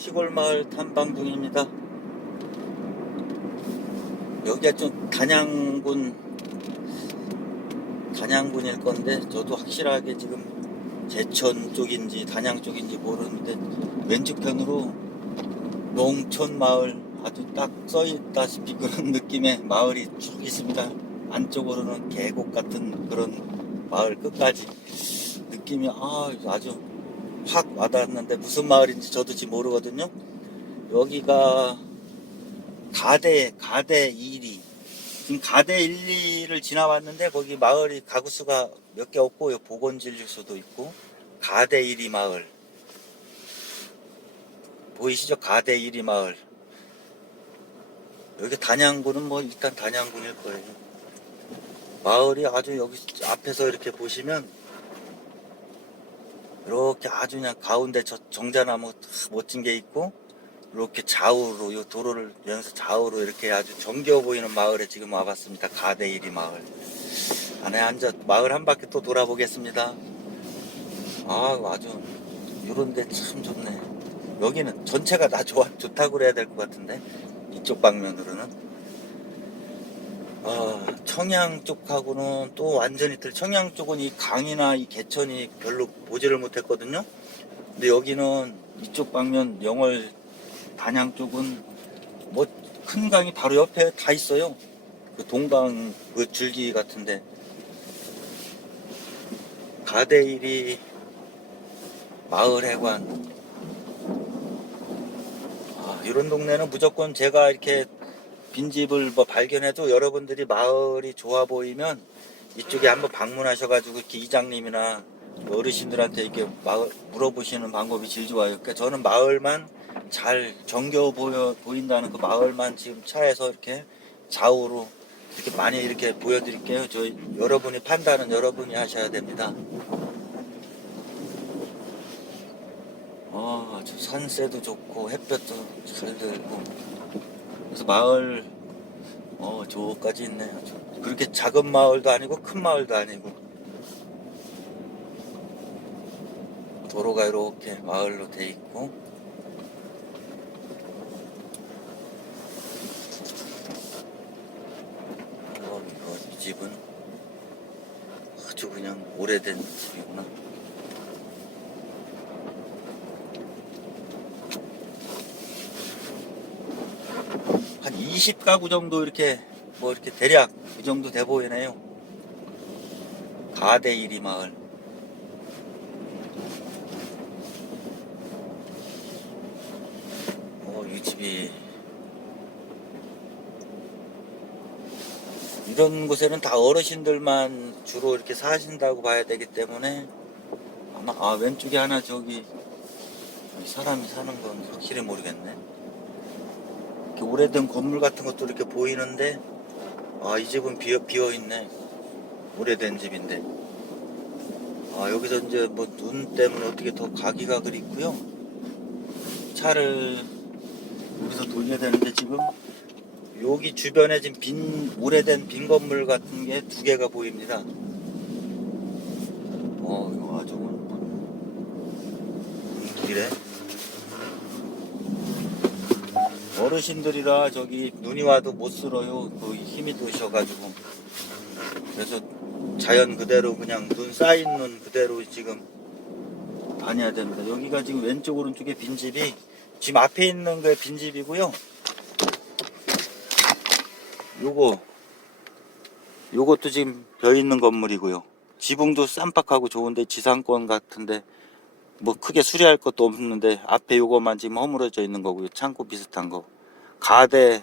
시골 마을 탐방 중입니다. 여기가 좀 단양군 단양군일 건데 저도 확실하게 지금 제천 쪽인지 단양 쪽인지 모르는데 왼쪽편으로 농촌 마을 아주 딱 써있다시피 그런 느낌의 마을이 쭉 있습니다. 안쪽으로는 계곡 같은 그런 마을 끝까지 느낌이 아, 아주 확 와닿았는데 무슨 마을인지 저도 지금 모르거든요. 여기가 가대 가대 1리 지금 가대 1, 2를 지나왔는데 거기 마을이 가구 수가 몇 개 없고 보건진료소도 있고 가대 1리 마을 보이시죠? 가대 1리 마을 여기 단양군은 뭐 일단 단양군일 거예요. 마을이 아주 여기 앞에서 이렇게 보시면 이렇게 아주 그냥 가운데 저 정자나무 다 멋진 게 있고 이렇게 좌우로 이 도로를 연서 좌우로 이렇게 아주 정겨워 보이는 마을에 지금 와봤습니다. 가대일이 마을. 안에 앉아 마을 한 바퀴 또 돌아보겠습니다. 아 아주 이런데 참 좋네. 여기는 전체가 다 좋아 좋다고 그래야 될 것 같은데 이쪽 방면으로는. 아, 청양 쪽하고는 또 완전히 틀. 청양 쪽은 이 강이나 이 개천이 별로 보지를 못했거든요. 근데 여기는 이쪽 방면 영월 단양 쪽은 뭐 큰 강이 바로 옆에 다 있어요. 그 동강 그 줄기 같은데 가대일이 마을회관 아, 이런 동네는 무조건 제가 이렇게 빈집을 뭐 발견해도 여러분들이 마을이 좋아 보이면 이쪽에 한번 방문하셔가지고 이렇게 이장님이나 뭐 어르신들한테 이렇게 마을 물어보시는 방법이 제일 좋아요. 그러니까 저는 마을만 잘 정겨워 보여 보인다는 그 마을만 지금 차에서 이렇게 좌우로 이렇게 많이 이렇게 보여드릴게요. 저 여러분이 판단은 여러분이 하셔야 됩니다. 아, 아주 산세도 좋고 햇볕도 잘 들고 그래서 마을 어 저까지 있네 아주 그렇게 작은 마을도 아니고 큰 마을도 아니고. 도로가 이렇게 마을로 돼 있고. 어, 이 집은 아주 그냥 오래된 집이구나. 한 20가구 정도 이렇게 뭐 이렇게 대략 이 정도 돼 보이네요. 가대일이 마을. 어, 이 집이 이런 곳에는 다 어르신들만 주로 이렇게 사신다고 봐야 되기 때문에 아마 아 왼쪽에 하나 저기 사람이 사는 건 확실히 모르겠네. 이렇게 오래된 건물 같은 것도 이렇게 보이는데 아 이 집은 비어 비어 있네 오래된 집인데 아 여기서 이제 뭐 눈 때문에 어떻게 더 가기가 그립고요 차를 여기서 돌려야 되는데 지금 여기 주변에 지금 빈 오래된 빈 건물 같은 게 두 개가 보입니다 어 이거 아주 뭐 길에 어르신들이라 저기 눈이 와도 못 쓸어요. 그 힘이 드셔가지고. 그래서 자연 그대로 그냥 눈 쌓인 눈 그대로 지금 다녀야 됩니다. 여기가 지금 왼쪽 오른쪽에 빈집이 지금 앞에 있는 게 빈집이고요. 요거 요것도 지금 벼 있는 건물이고요. 지붕도 쌈박하고 좋은데 지상권 같은데 뭐 크게 수리할 것도 없는데 앞에 요것만 지금 허물어져 있는 거고요. 창고 비슷한 거. 가대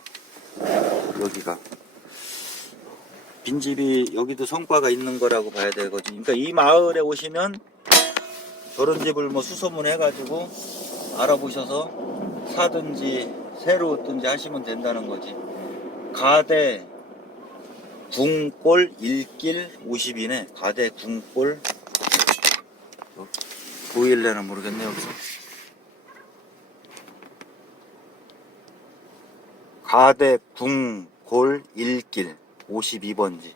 여기가 빈집이 여기도 성과가 있는 거라고 봐야 되거든요. 그러니까 이 마을에 오시면 저런 집을 뭐 수소문 해가지고 알아보셔서 사든지 새로 얻든지 하시면 된다는 거지. 가대 궁골 일길 50이네. 가대 궁골 보일래나 모르겠네 여기서 가대 궁골 일길 52번지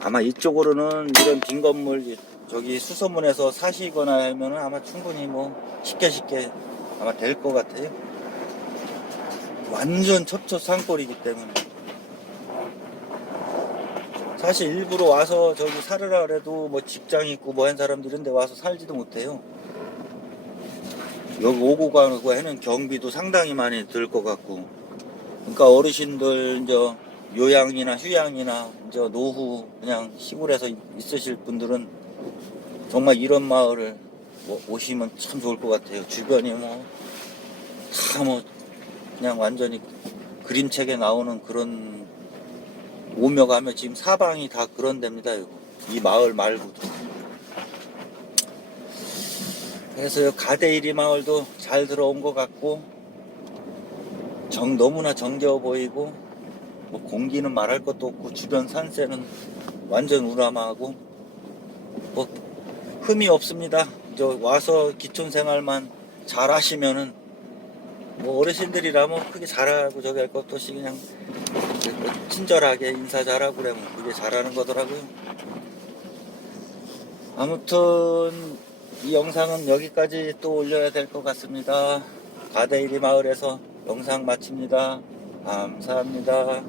아마 이쪽으로는 이런 빈 건물 저기 수소문에서 사시거나 하면은 아마 충분히 뭐 쉽게 쉽게 아마 될 것 같아요. 완전 첩첩 산골이기 때문에. 사실 일부러 와서 저기 살으라 그래도 뭐 직장 있고 뭐 한 사람들 이런 데 와서 살지도 못해요. 여기 오고 가고 하는 경비도 상당히 많이 들 것 같고. 그러니까 어르신들 이제 요양이나 휴양이나 이제 노후 그냥 시골에서 있으실 분들은 정말 이런 마을을 오- 오시면 참 좋을 것 같아요. 주변이 뭐다뭐 그냥 완전히 그림책에 나오는 그런 오며 가며 지금 사방이 다 그런 데입니다. 이거. 이 마을 말고도. 그래서 요 가대이리 마을도 잘 들어온 것 같고 정 너무나 정겨워 보이고 뭐 공기는 말할 것도 없고 주변 산세는 완전 우람하고 뭐 흠이 없습니다. 저 와서 기촌 생활만 잘 하시면은 뭐 어르신들이라면 크게 잘하고 저기 할 것도 없이 그냥 친절하게 인사 잘하고 그러면 그게 잘하는 거더라고요. 아무튼 이 영상은 여기까지 또 올려야 될 것 같습니다. 가데이리 마을에서 영상 마칩니다. 감사합니다.